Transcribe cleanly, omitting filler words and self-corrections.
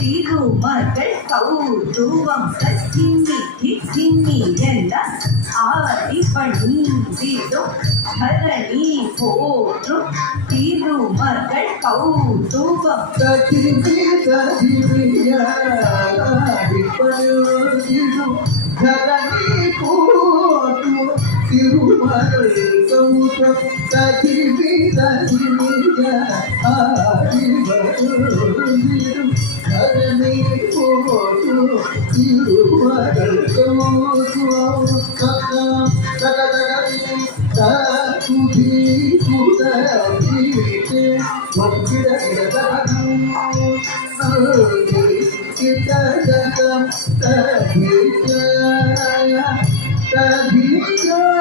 திருமகள் கௌதுவம் சிம்மி என்ற ஆவடி பணிந்திடும் தரணி போற்றும் திருமகள் கௌதுவம் தரணி போற்றும் திருமகள் கௌதுவம் Kita